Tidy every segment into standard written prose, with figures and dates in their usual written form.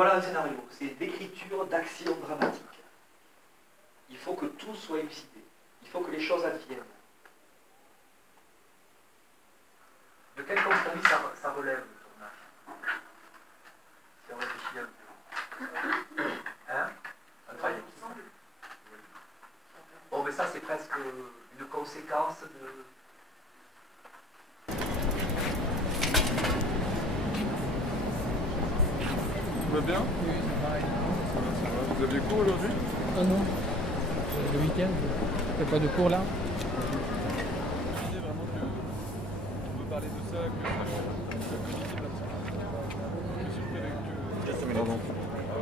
voilà un scénario, c'est l'écriture d'actions dramatiques. Il faut que tout soit élucidé, il faut que les choses adviennent. De quel compromis ça relève le tournage? Si on réfléchit un peu. Hein? Incroyable. Bon, mais ça, c'est presque une conséquence de... Tout va bien? Oui, ça va. Ça va. Vous aviez cours aujourd'hui? Ah non, le week-end, il n'y a pas de cours là. L'idée vraiment qu'on veut parler de ça, que ça visible un petit peu. Pardon.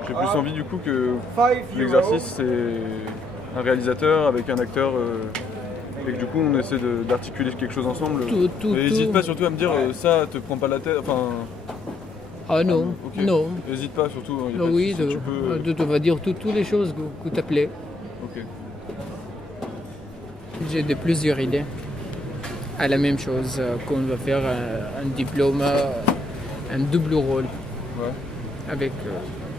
J'ai plus envie du coup que l'exercice c'est un réalisateur avec un acteur et que du coup on essaie d'articuler quelque chose ensemble. Tout. N'hésite pas surtout à me dire ça te prend pas la tête, enfin... Ah non, okay. non. N'hésite pas surtout. Ah, oui, si tu peux... tu vas dire toutes les choses que tu appelais. Ok. J'ai de plusieurs idées. À la même chose, qu'on va faire un diplôme, un double rôle. Ouais. Avec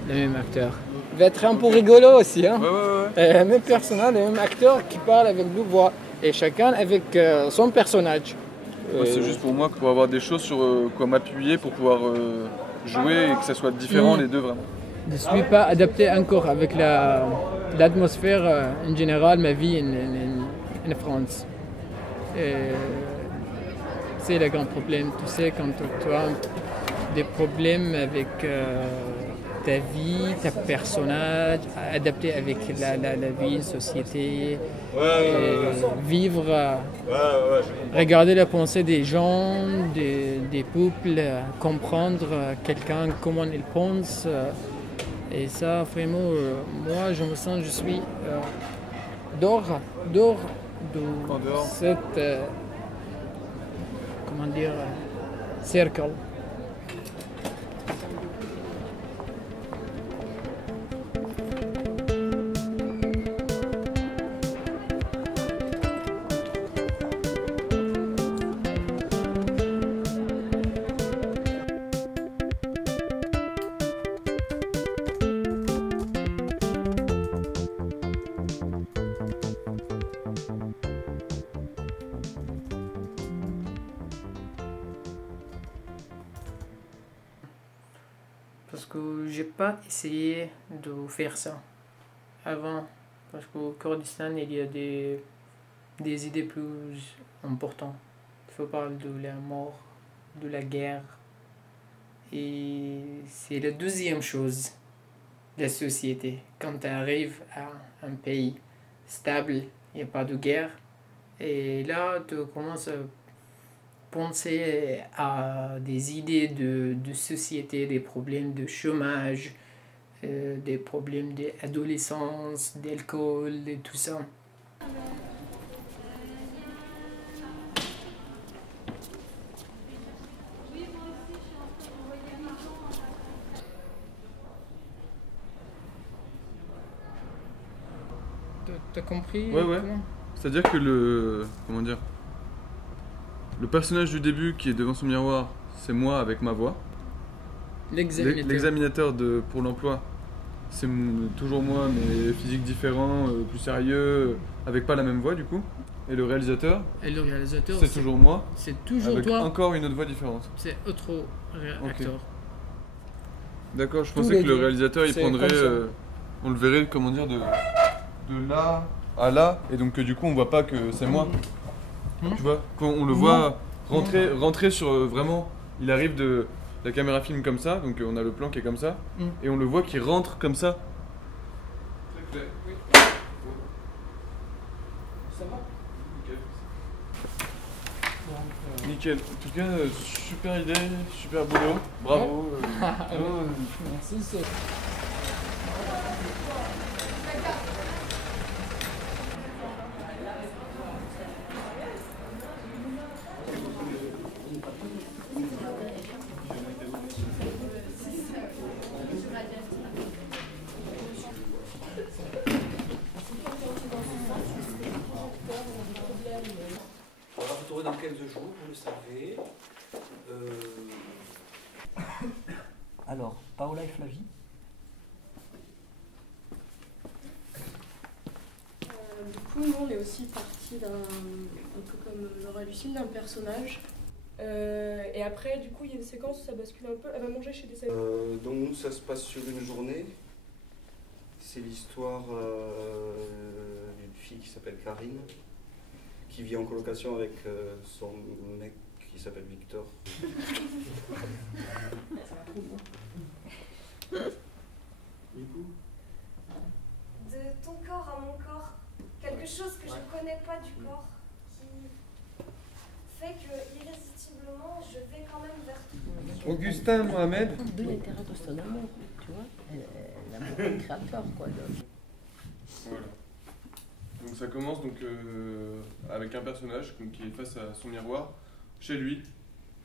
le même acteur. Il va être un peu rigolo aussi. Hein. Ouais. Même personnage, le même acteur qui parle avec deux voix. Et chacun avec son personnage. C'est juste pour moi, pour avoir des choses sur quoi m'appuyer pour pouvoir jouer et que ça soit différent les deux vraiment. Je ne suis pas adapté encore avec l'atmosphère en général, ma vie en France. C'est le grand problème. Tu sais, quand tu as des problèmes avec ta vie, ta personnage, adapté avec la vie, la société, vivre, regarder la pensée des gens, des peuples, comprendre quelqu'un, comment il pense. Et ça, vraiment, moi, je me sens, je suis dehors de cette, comment dire, cercle. Parce que j'ai pas essayé de faire ça avant. Parce qu'au Kurdistan, il y a des idées plus importantes. Il faut parler de la mort, de la guerre. Et c'est la deuxième chose de la société. Quand tu arrives à un pays stable, il n'y a pas de guerre. Et là, tu commences à penser à des idées de société, des problèmes de chômage, des problèmes d'adolescence, d'alcool et tout ça. T'as compris? Ouais. C'est-à-dire que le personnage du début qui est devant son miroir, c'est moi avec ma voix. L'examinateur pour l'emploi, c'est toujours moi, mais physique différent, plus sérieux, avec pas la même voix du coup. Et le réalisateur, c'est toujours moi. C'est toujours avec toi. Encore une autre voix différente. C'est autre acteur. D'accord, je pensais que le réalisateur il prendrait, on le verrait comment dire de là à là, et donc du coup on voit pas que c'est moi. Tu vois, quand on le voit rentrer sur vraiment, il arrive de la caméra filme comme ça, donc on a le plan qui est comme ça, et on le voit qui rentre comme ça. Très clair. Oui. Ça va? Nickel. En tout cas, super idée, super boulot, bravo. Merci. On va retrouver dans 15 jours, vous le savez. Alors, Paola et Flavie, Du coup, nous, on est aussi parti un peu comme Laura Lucille, d'un personnage. Et après, du coup, il y a une séquence où ça bascule un peu. Elle va manger chez des amis. Donc nous, ça se passe sur une journée. C'est l'histoire d'une fille qui s'appelle Karine, qui vit en colocation avec son mec qui s'appelle Victor. Du coup, de ton corps à mon corps, quelque chose que je connais pas du corps, qui fait que irrésistiblement je vais quand même vers toi. Augustin, Mohamed. De l'intérieur de son amour, tu vois, l'amour du créateur, quoi. Voilà. Donc ça commence donc, avec un personnage donc, qui est face à son miroir, chez lui.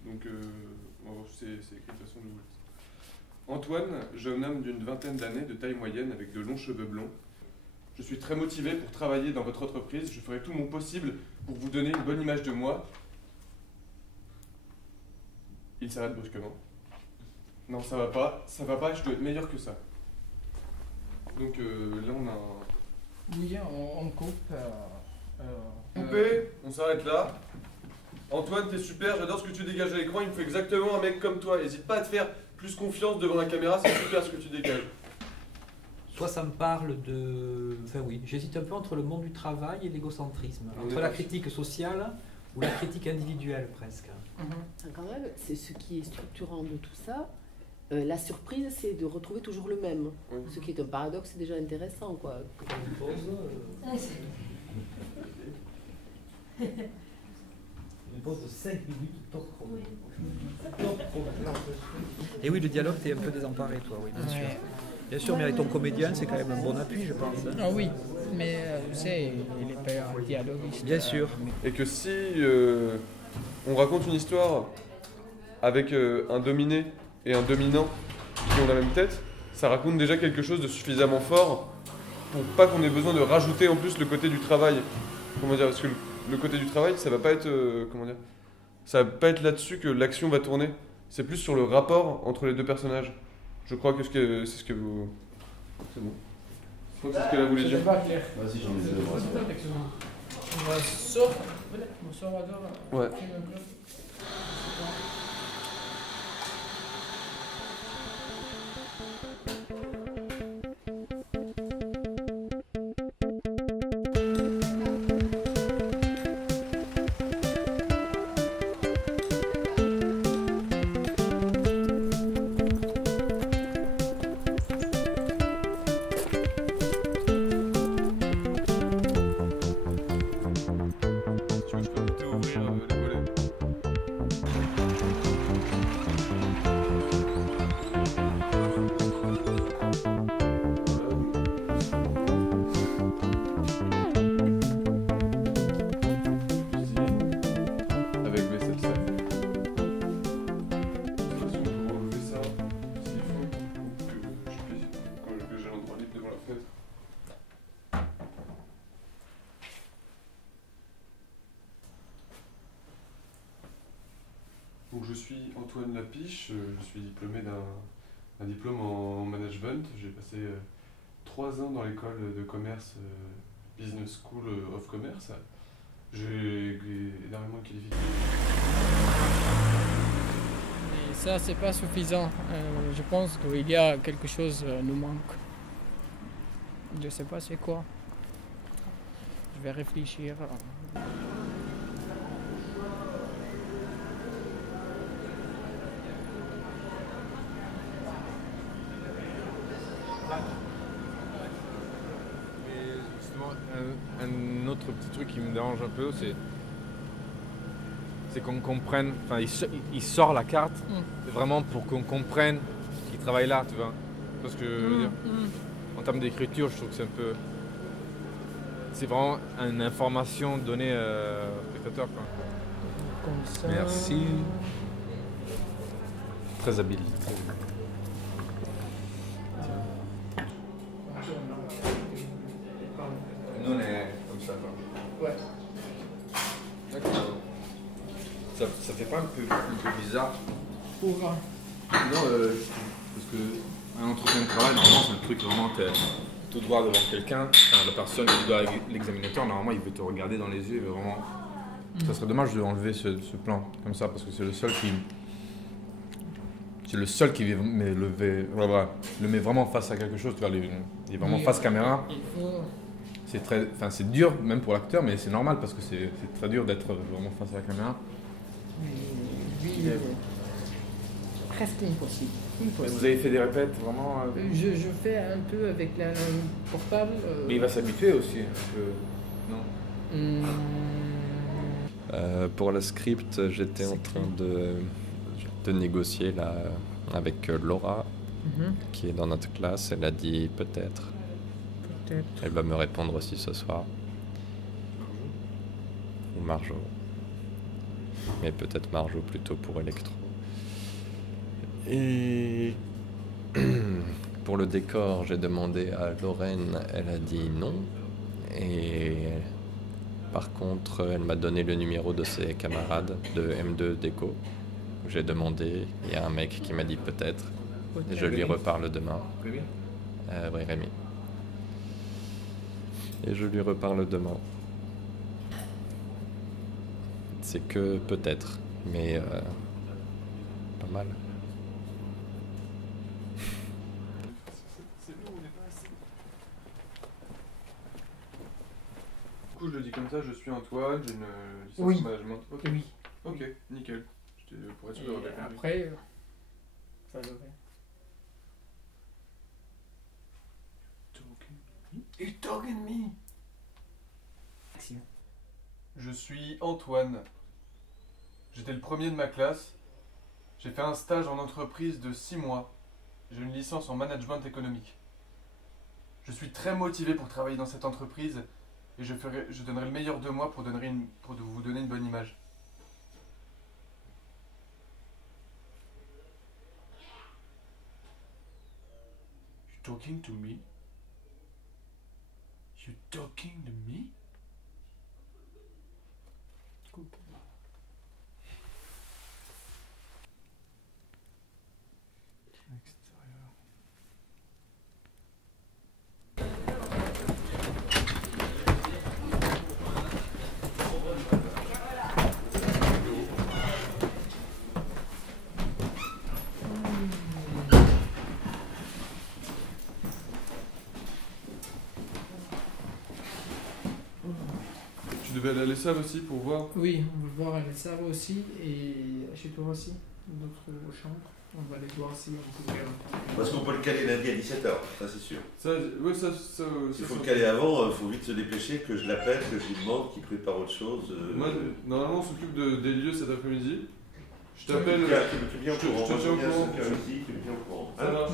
Donc c'est écrit de toute façon je vous le dis. Antoine, jeune homme d'une vingtaine d'années, de taille moyenne, avec de longs cheveux blonds. Je suis très motivé pour travailler dans votre entreprise. Je ferai tout mon possible pour vous donner une bonne image de moi. Il s'arrête brusquement. Non, ça va pas, je dois être meilleur que ça. Donc là on a un... Oui, on coupe. Coupé, on s'arrête là. Antoine, t'es super, j'adore ce que tu dégages à l'écran, il me faut exactement un mec comme toi. N'hésite pas à te faire plus confiance devant la caméra, c'est super ce que tu dégages. Soit ça me parle de... Enfin oui, j'hésite un peu entre le monde du travail et l'égocentrisme. Entre la critique sociale ou la critique individuelle presque. Quand même, c'est ce qui est structurant de tout ça. La surprise, c'est de retrouver toujours le même. Oui. Ce qui est un paradoxe, c'est déjà intéressant, quoi. Quand on pose, une pause de 5 minutes, top chrono. Et oui, le dialogue, t'es un peu désemparé, toi, oui, bien sûr. Bien sûr, mais avec ton comédien, c'est quand même un bon appui, je pense. Ah oui, mais tu sais, il est pas un dialoguiste. Bien sûr. Et que si on raconte une histoire avec un dominé et un dominant qui ont la même tête, ça raconte déjà quelque chose de suffisamment fort pour pas qu'on ait besoin de rajouter en plus le côté du travail. Comment dire, parce que le côté du travail, ça va pas être comment dire, ça va pas être là-dessus que l'action va tourner. C'est plus sur le rapport entre les deux personnages. Je crois que c'est ce que vous... C'est bon. Je crois que c'est ce qu'elle a voulu dire. Vas-y, j'en ai deux. Ouais. Donc je suis Antoine Lapiche, je suis diplômé d'un diplôme en management. J'ai passé 3 ans dans l'école de commerce Business School of Commerce. J'ai énormément de qualifications. Et ça, c'est pas suffisant. Je pense qu'il y a quelque chose nous manque. Je sais pas c'est quoi. Je vais réfléchir. Un autre petit truc qui me dérange un peu, c'est qu'on comprenne, enfin il sort la carte, vraiment pour qu'on comprenne qu'il travaille là, tu vois. Parce que je veux dire, en termes d'écriture, je trouve que c'est un peu... C'est vraiment une information donnée au spectateur, quoi. Comme ça. Merci. Très habile. Nous on est comme ça, quoi. Ouais. D'accord. Ça fait pas un peu bizarre? Pourquoi? Non, parce que un entretien de travail, normalement c'est un truc vraiment, tout droit devant quelqu'un, enfin, la personne qui doit l'examinateur, normalement, il veut te regarder dans les yeux, il veut vraiment... Ça serait dommage de enlever ce plan comme ça, parce que c'est le seul qui... C'est le seul qui le met vraiment face à quelque chose, tu vois, il est vraiment face caméra. C'est dur, même pour l'acteur, mais c'est normal, parce que c'est très dur d'être vraiment face à la caméra. Oui, presque impossible. Vous avez fait des répètes, vraiment je fais un peu avec la portable. Mais il va s'habituer aussi, non Pour le script, j'étais en train de négocier là, avec Laura, qui est dans notre classe. Elle a dit peut-être. Elle va me répondre aussi ce soir. Ou Marjo. Mais peut-être Marjo plutôt pour Electro. Et pour le décor, j'ai demandé à Lorraine, elle a dit non. Et par contre, elle m'a donné le numéro de ses camarades de M2 Déco. J'ai demandé, il y a un mec qui m'a dit peut-être. Et je lui reparle demain. Rémi Oui, Rémi. Et je lui reparle demain. C'est que peut-être, mais pas mal. Du coup, je le dis comme ça, je suis Antoine, j'ai une licence en management. Okay. Oui. Ok, nickel. Pour être sûr de après, ça devrait. You talking me? Je suis Antoine. J'étais le premier de ma classe. J'ai fait un stage en entreprise de 6 mois. J'ai une licence en management économique. Je suis très motivé pour travailler dans cette entreprise et je donnerai le meilleur de moi pour vous donner une bonne image. You talking to me? You talking to me? Coupe. Extérieur. Tu devais aller à l'ESSAV aussi pour voir? Oui, on va voir à l'ESSAV aussi et chez toi aussi, d'autres chambres. On va les voir si on peut faire. Parce qu'on peut le caler lundi à 17h, ça c'est sûr. Il faut le caler avant, il faut vite se dépêcher, que je l'appelle, que je lui demande qu'il prépare autre chose. Moi, normalement, on s'occupe des lieux cet après-midi. Je t'appelle. Tu viens au courant. Je te tiens au courant. Tu viens au courant. Ça marche.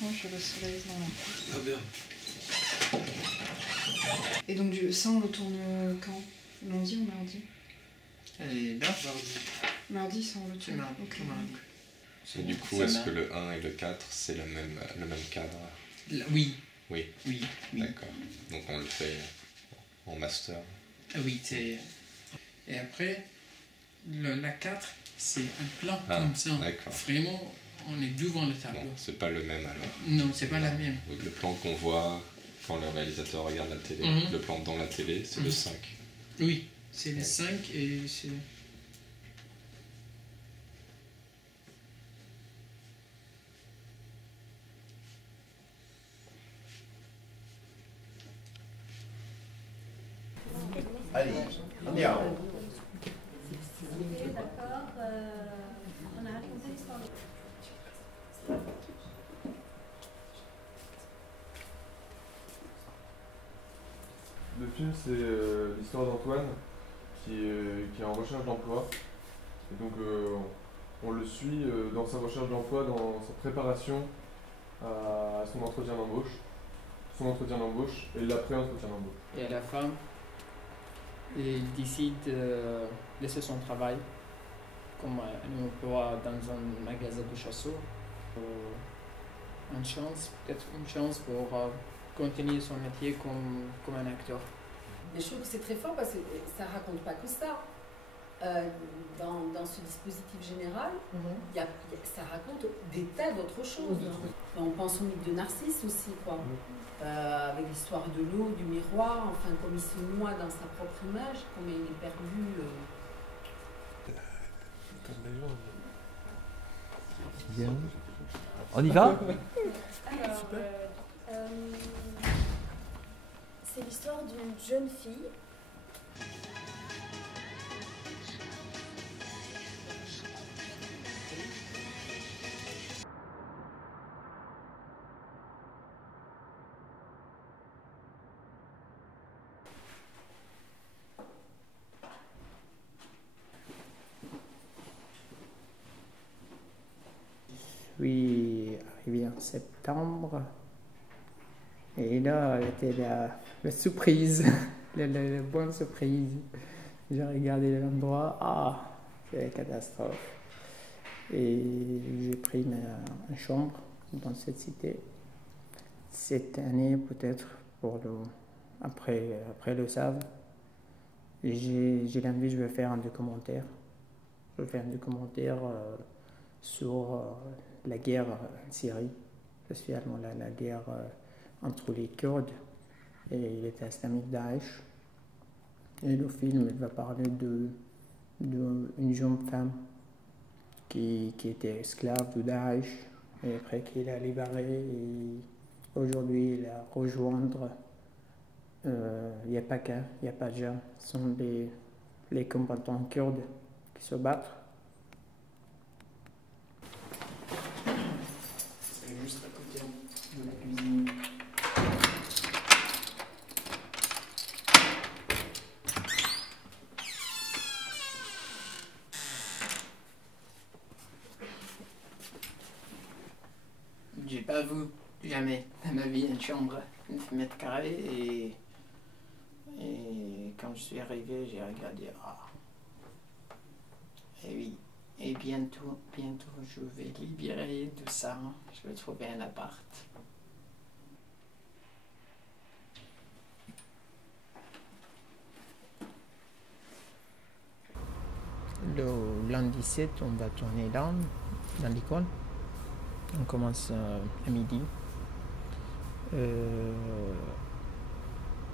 Moi, je laisse la dans là. Ah bien. Et donc, ça, on le tourne quand? Lundi ou mardi? Et là, mardi, ça, on le tourne. Mardi. Okay. Et du coup, est-ce que le 1 et le 4, c'est le même cadre? Oui. Oui. Oui. D'accord. Donc on le fait en master. Oui, c'est... Et après, la 4, c'est un plan comme ça. D'accord. Vraiment, on est devant le tableau. Bon, c'est pas le même alors? Non, c'est pas la même. Donc, le plan qu'on voit quand le réalisateur regarde la télé, le plan dans la télé, c'est le 5. Oui, c'est le 5 et c'est... Allez, on y va. Ok, d'accord. On a raconté l'histoire. Le film, c'est l'histoire d'Antoine qui est en recherche d'emploi. Et donc, on le suit dans sa recherche d'emploi, dans sa préparation à son entretien d'embauche. Et l'après-entretien d'embauche. Et à la fin, il décide de laisser son travail comme un emploi dans un magasin de chasseurs. Peut-être une chance pour continuer son métier comme un acteur. Mais je trouve que c'est très fort parce que ça raconte pas que ça. dans ce dispositif général, ça raconte des tas d'autres choses. On pense au mythe de Narcisse aussi, quoi. Avec l'histoire de l'eau, du miroir, enfin, comme il se noie dans sa propre image, comme il est perdu. Bien. On y va? Alors, c'est l'histoire d'une jeune fille. Je suis arrivé en septembre et là c'était la surprise, la bonne surprise. J'ai regardé l'endroit, c'est la catastrophe. Et j'ai pris une chambre dans cette cité. Cette année peut-être après le Save. J'ai l'envie, je vais faire un documentaire. Je vais faire un documentaire sur la guerre en Syrie, spécialement la guerre entre les Kurdes et l'État islamique Daesh. Et le film va parler d'une jeune femme qui était esclave de Daesh et après qu'il a libéré et aujourd'hui il a rejoindre. Il n'y a pas qu'un, il n'y a pas de gens, ce sont les combattants kurdes qui se battent. Juste à côté de la cuisine. J'ai pas vu jamais dans ma vie une chambre de 9 mètres carrés et quand je suis arrivé, j'ai regardé. Et oui. Et bientôt, je vais libérer de ça. Je vais trouver un appart. Le lundi 17, on va tourner dans l'école. On commence à midi.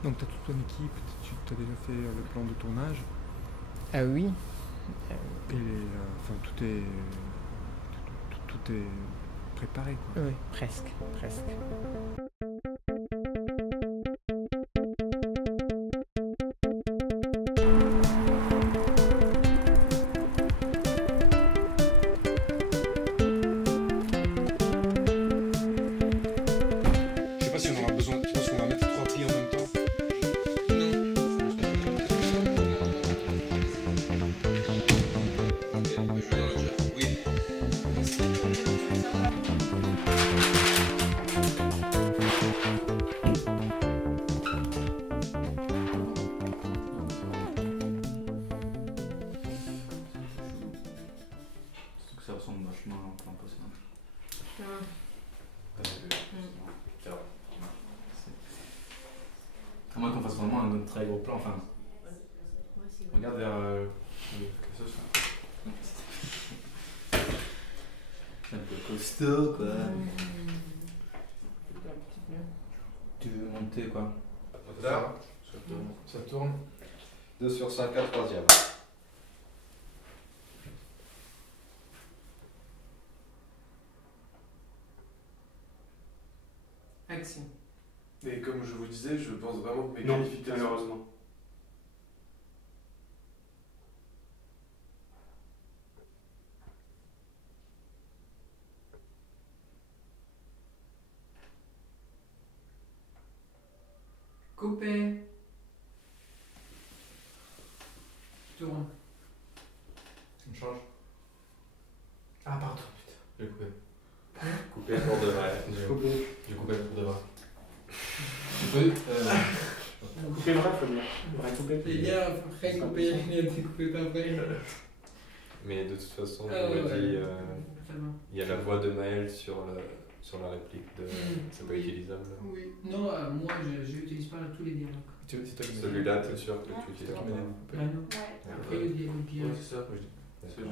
Donc tu as toute ton équipe, tu as déjà fait le plan de tournage? Ah oui. Et enfin, tout est préparé, quoi. Oui, presque. Je sais pas si on aura besoin, tu penses qu'on va mettre 3 plis en même temps? Ça ressemble vachement à un plan possible. Parce que c'est vrai. À moins qu'on fasse vraiment un autre très gros plan, enfin. Regarde vers le cassos là. C'est un peu costaud quoi. Tu veux monter quoi? Là, ça tourne. 2 sur 5 à 3e. Action. Et comme je vous disais, je pense vraiment que mes Non, qualifications... malheureusement. Coupé. Tourne. On change. Ah pardon, putain. J'ai coupé. Coupé pour de vrai. J'ai coupé pour de vrai. Tu peux couper le vrai, faut dire. Couper. Les gars, après couper, il a été coupé pas vrai. Mais de toute façon, je vous l'ai dit, il y a la voix de Maël sur la réplique de c'est pas utilisable. Oui. Non, moi je n'utilise pas tous les dialogues. Celui-là, t'es sûr que tu utilises pas? Ah non. Après le dialogue qui Ouais, c'est ça. C'est juste.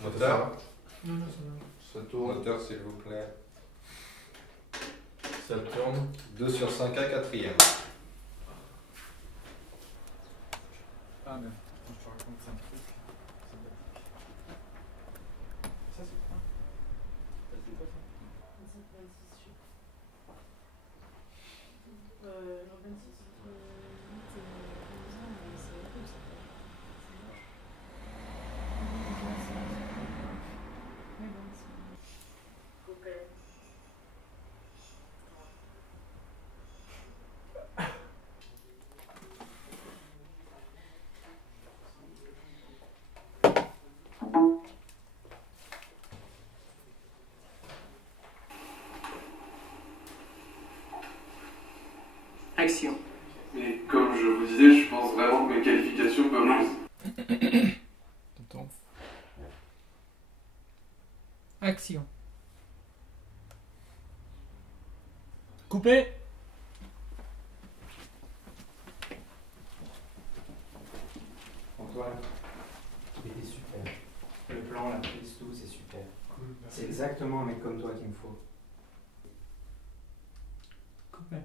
Moteur. Non, non, ça va. Ça tourne. Moteur, s'il vous plaît. Ça tourne. 2 sur 5 à 4e. Ah merde, je te raconte un truc. Ça c'est quoi? Ça c'est quoi ça? 26, non, 26, 8 et 11 ans, mais c'est horrible ça. C'est moche. Mais bon, c'est... Coupé. Action. Mais comme je vous disais, je pense vraiment que mes qualifications peuvent... Tonton. Action. Coupé. Antoine, il était super. Le plan, la prise, tout, c'est super. C'est exactement un mec comme toi qu'il me faut. Coupé.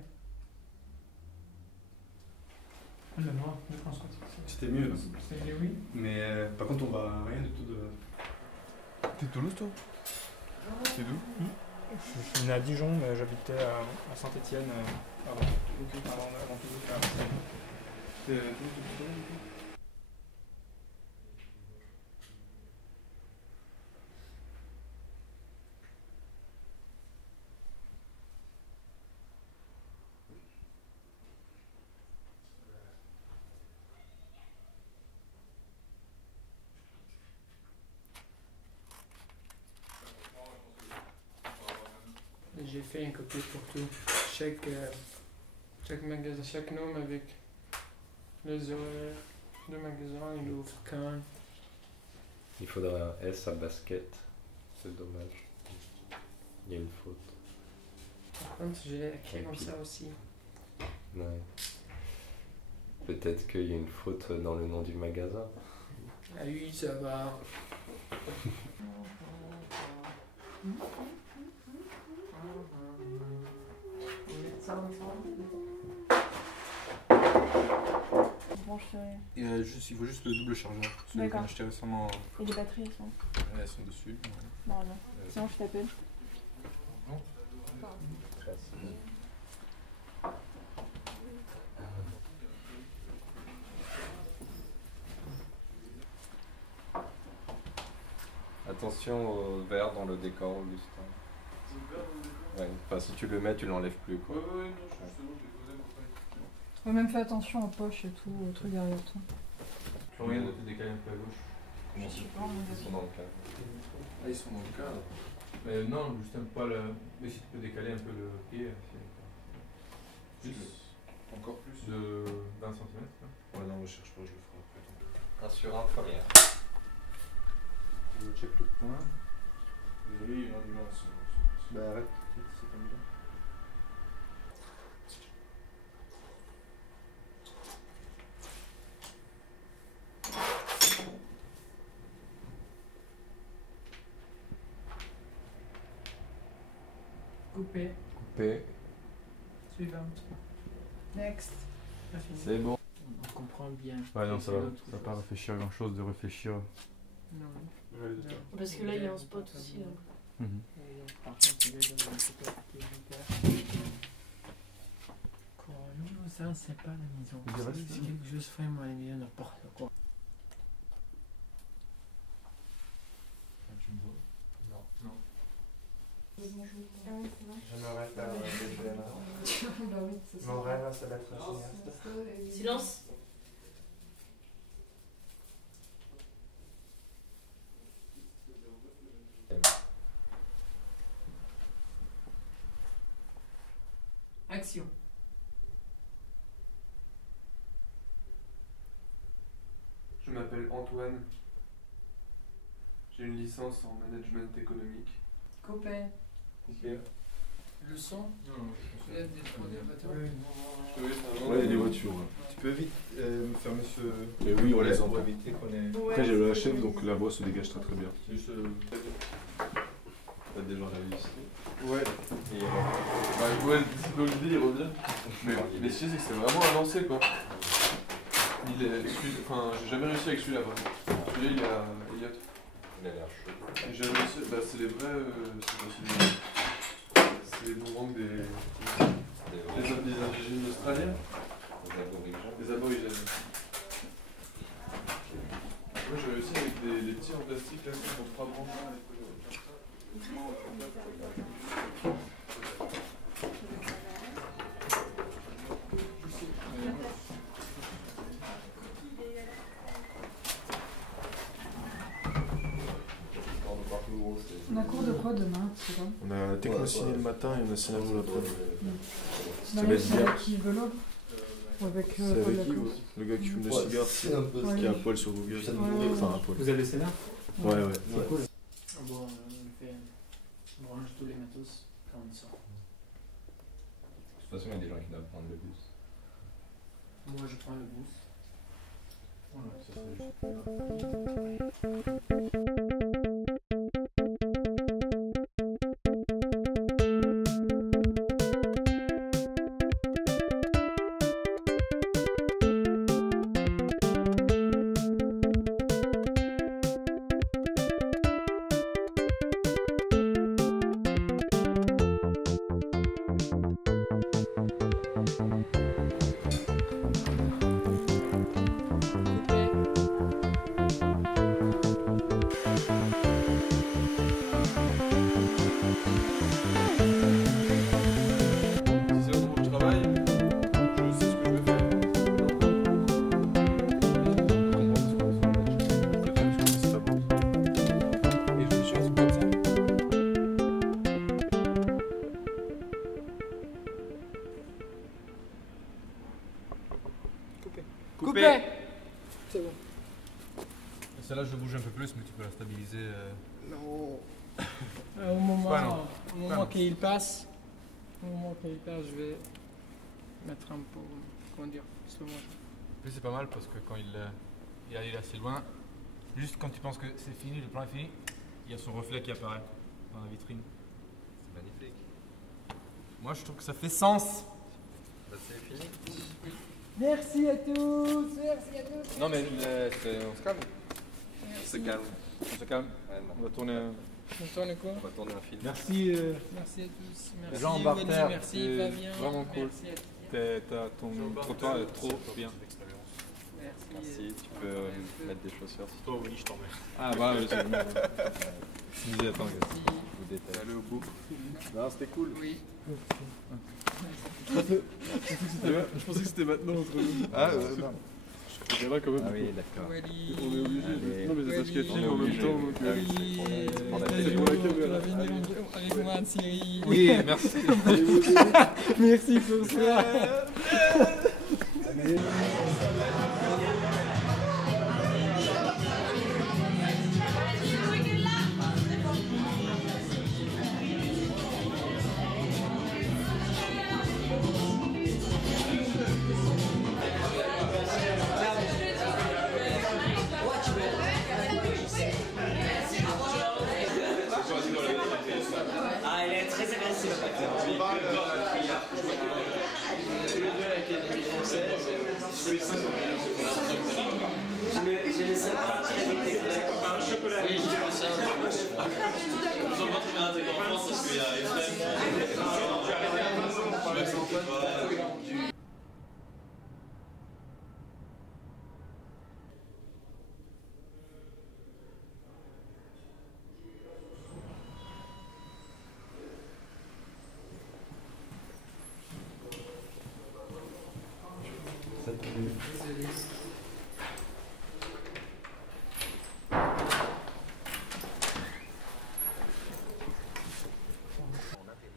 Le noir, je pense que C'était mieux. c'est oui. Mais par contre, on va rien du tout de. T'es de Toulouse, toi? C'est d'où? Je suis né à Dijon, mais j'habitais à Saint-Etienne avant. Avant Toulouse. J'ai fait un copie pour tout. Chaque magasin, chaque nom avec les horaires de magasin, il ouvre quand. Il faudra un S à basket. C'est dommage. Il y a une faute. Par contre, je l'ai écrit comme ça aussi. Ouais. Peut-être qu'il y a une faute dans le nom du magasin. Ah oui, ça va. Il faut juste le double chargeur. Celui qu'on a acheté récemment. Et les batteries, elles sont? Elles sont dessus. Normalement. Sinon, je t'appelle. Non. Attention au verre dans le décor, Augustin. Ouais, enfin si tu le mets, tu l'enlèves plus quoi. Ouais, non, justement, je l'ai posé pour ça. Faut même faire attention aux poches et tout, aux trucs derrière toi. Tu regardes de te décaler un peu à gauche. Comment ça? Ils sont dans le cadre. Ah, ils sont dans le cadre. Mais non, juste un poil. Mais si tu peux décaler un peu le pied, c'est. Juste. Encore plus de 20 cm. Ouais, non, je cherche pas, je le ferai après. 1 sur 1 première. Je check le point. Désolé, il y a une nuance. Bah arrête, c'est comme ça. Coupé. Coupé. Suivante. Next. C'est bon. On comprend bien. Ouais, non, ça va. Ça va pas réfléchir à grand chose de réfléchir. Non. Ouais, Parce que là, il y a un spot aussi. Par contre, il est dans un super qui est hyper. Quoi? Non, ça, c'est pas la maison. C'est quelque chose vraiment à la maison, n'importe quoi. Tu me vois? Non. Non. J'aimerais faire des Mon rêve, ça va être un cinéaste. Silence. Action. Je m'appelle Antoine. J'ai une licence en management économique. Copain. Le son. Il y a des voitures. Ouais, il y a des voitures. Tu peux vite me fermer ce. Et oui, on les on entend. va éviter qu'on ait. Après, j'ai le HM, donc la voix se dégage très très bien. Juste. T'as déjà réalisé. Ouais. Et ouais, donc l'idée il revient. Mais ce qui c'est que c'est vraiment un lancer quoi. Il est. Enfin, j'ai jamais réussi avec celui-là. Celui-là il a Elliott. Il a l'air chaud. Et j'ai réussi. Bah, c'est les vrais. C'est les boomerangs des indigènes australiens. Des aborigènes. Moi j'ai réussi avec des petits en plastique là, qui font 3 branches. On a cours de quoi demain, tu sais pas? On a techno-ciné le matin et on a scénario l'après-midi. Ça va être bien. Avec qui Velo? Ou avec C'est avec qui le gars qui fume des cigares, qui a un poil sur Google. Enfin un poil. Vous avez le scénar? Ouais. C'est cool. Bon, on branche tous les matos quand on sort. De toute façon, il y a des gens qui doivent prendre le bus. Moi, je prends le bus. Ouais, ça serait Coupé. C'est bon. Celle-là, je bouge un peu plus, mais tu peux la stabiliser. Non. Au moment qu'il passe, je vais mettre un peu, comment dire, slow motion. En plus, c'est pas mal parce que quand il est assez loin, juste quand tu penses que c'est fini, le plan est fini, il y a son reflet qui apparaît dans la vitrine. C'est magnifique. Moi, je trouve que ça fait sens. Bah, c'est fini. Merci à tous. Non, mais on se calme. On se calme. On se calme. Ouais, On va tourner un... On tourne quoi? On va tourner un film. Merci. Merci à tous. Merci Jean Barter, merci c'est Fabien. vraiment cool. Merci Ton trottoir est trop bien. Merci, tu peux mettre des chaussures si tu veux. Oui, je t'emmerde. Ah bah oui, c'est bon. Je me disais, attends, je vous déteste. Allez au bout. Non, c'était cool. Oui. Je pensais que c'était maintenant entre nous. Ah, non. Il y en a quand même. Ah oui, d'accord. On est obligé. Allez. Non, mais c'est parce qu'il y a film en même temps. Donc, ah oui, c'est pour la c'est télé. pour la caméra. Avec moi, Thierry. Oui, merci. Merci pour ça. Ah, elle est très agressive. Je laisse un chocolat. Oui, je pense ça. Ils ont pas trouvé un truc en France parce qu'il y a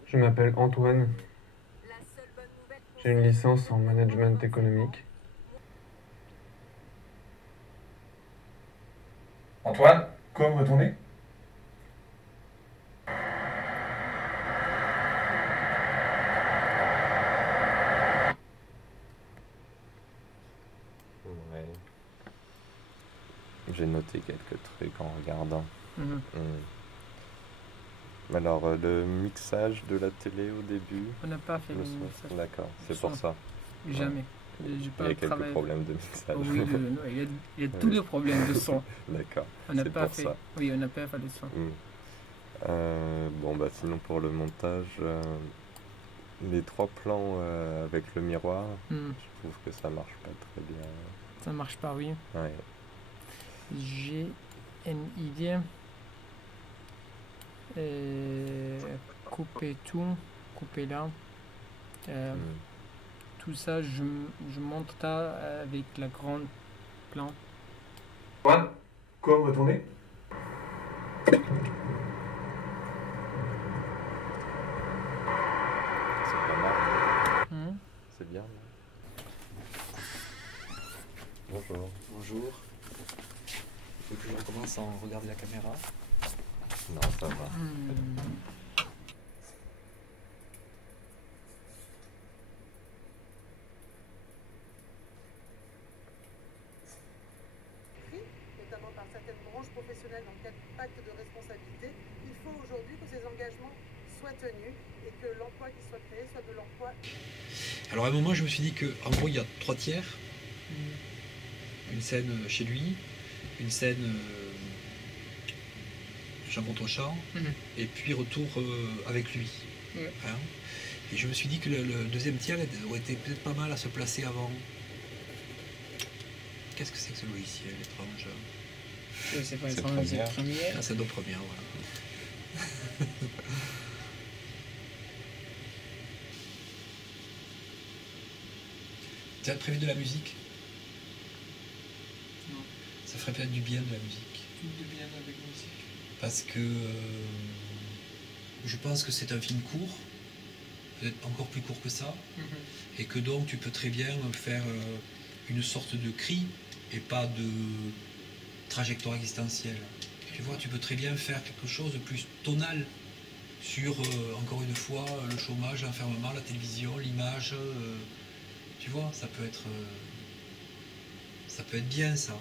Je m'appelle Antoine. J'ai une licence en management économique. Antoine, comment retourner? j'ai noté quelques trucs en regardant. Mhm. Alors, le mixage de la télé au début. On n'a pas fait le le son. mixage. D'accord, c'est Son. pour ça. Jamais. Ouais. J'ai pas Il y a quelques travaillé. problèmes de mixage. Oui, non, il y a tous les problèmes de son. D'accord. On n'a c'est pas pour fait. ça. Oui, on n'a pas fait le son. Bon, bah sinon pour le montage, les 3 plans avec le miroir, je trouve que ça marche pas très bien. Ça marche pas, oui. Ouais. J'ai une idée. Couper tout, couper là. Tout ça, je monte ça avec la grande plan. Juan, quoi, on va tourner? C'est pas mal. C'est bien. Bonjour. Bonjour. Faut que je recommence sans regarder la caméra. Non, ça va. Notamment par certaines branches professionnelles dans le cadre du pacte de responsabilité, il faut aujourd'hui que ces engagements soient tenus et que l'emploi qui soit créé soit de l'emploi. Alors à un moment, je me suis dit qu'en gros, il y a 3 tiers. Une scène chez lui, une scène Jean Contrechamp, et puis retour avec lui. Hein, et je me suis dit que le deuxième tiers aurait été peut-être pas mal à se placer avant. Qu'est-ce que c'est que ce logiciel étrange? Je sais pas, c'est Première. Ah, c'est nos premières, voilà. Tu as prévu de la musique? Non. Ça ferait peut-être du bien de la musique. Du bien avec musique. Parce que je pense que c'est un film court, peut-être encore plus court que ça, et que donc tu peux très bien faire une sorte de cri et pas de trajectoire existentielle. Tu vois, tu peux très bien faire quelque chose de plus tonal sur, encore une fois, le chômage, l'enfermement, la télévision, l'image. Tu vois, ça peut être bien, ça.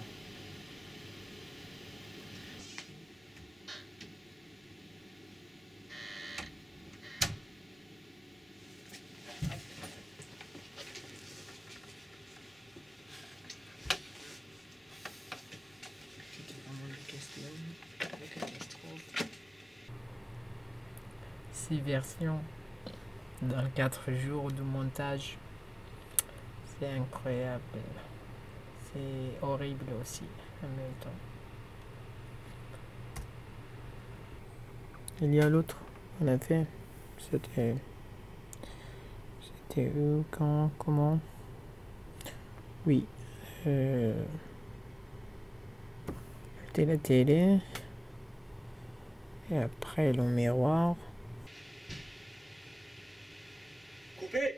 Ces versions dans 4 jours de montage, c'est incroyable. C'est horrible aussi en même temps. Il y a l'autre, on a fait. C'était où, quand, comment? Oui. C'était la télé. Et après le miroir. Coupé.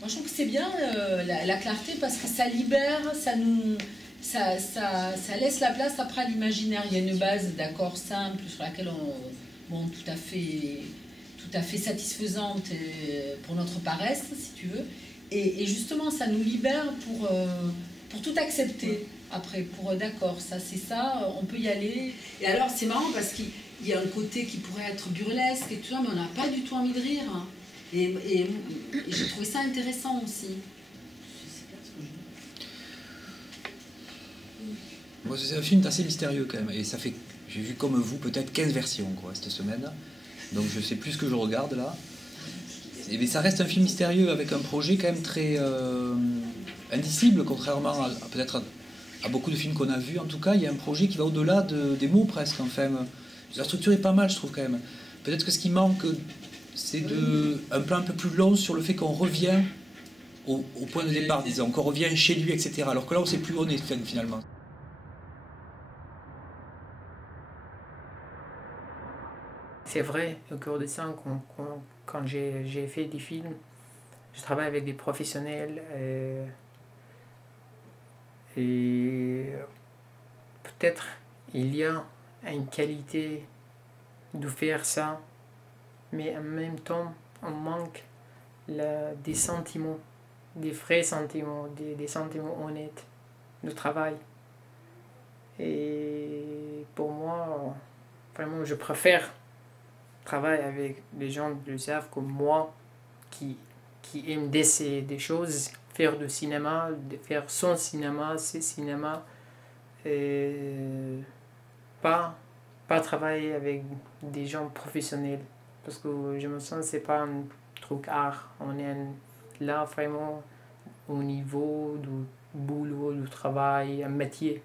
Moi, je trouve que c'est bien la clarté parce que ça libère, ça laisse la place après à l'imaginaire. Il y a une base d'accords simples sur laquelle tout à fait satisfaisante pour notre paresse, si tu veux. Et justement, ça nous libère pour tout accepter après, pour d'accord, ça c'est ça, on peut y aller. Et alors, c'est marrant parce qu'il y a un côté qui pourrait être burlesque et tout ça, mais on n'a pas du tout envie de rire. Et j'ai trouvé ça intéressant aussi. Moi, c'est un film assez mystérieux quand même. Et ça fait, j'ai vu comme vous peut-être 15 versions quoi, cette semaine. Donc je sais plus ce que je regarde là. Mais ça reste un film mystérieux avec un projet quand même très indicible, contrairement à peut-être à beaucoup de films qu'on a vus. En tout cas, il y a un projet qui va au-delà des mots presque. Enfin, la structure est pas mal, je trouve quand même. Peut-être que ce qui manque, c'est un plan un peu plus long sur le fait qu'on revient au point de départ, disons, qu'on revient chez lui, etc. Alors que là, on ne sait plus où on est finalement. c'est vrai, au Kurdistan, quand j'ai fait des films, je travaille avec des professionnels et peut-être il y a une qualité de faire ça, mais en même temps, on manque des sentiments, des vrais sentiments, des sentiments honnêtes de travail. Et pour moi, vraiment, je préfère travailler avec des gens plus savent comme moi qui aiment d'essayer des choses, faire du cinéma, faire son cinéma, ses cinémas, et pas travailler avec des gens professionnels. Parce que je me sens que c'est pas un truc art. On est là vraiment au niveau du boulot, du travail, un métier.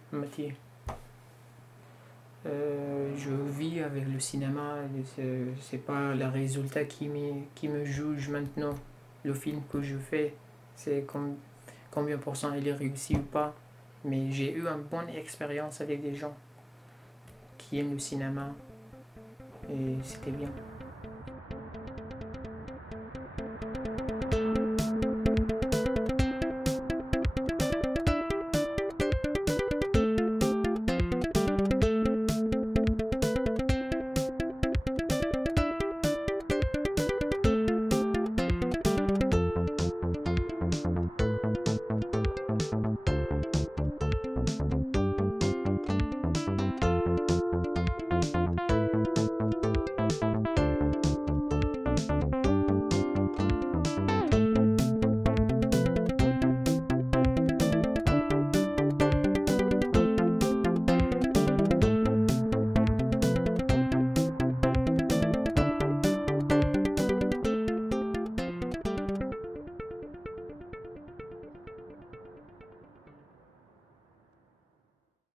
Je vis avec le cinéma, c'est pas le résultat qui me juge maintenant. Le film que je fais, c'est combien % il est réussi ou pas. Mais j'ai eu une bonne expérience avec des gens qui aiment le cinéma et c'était bien.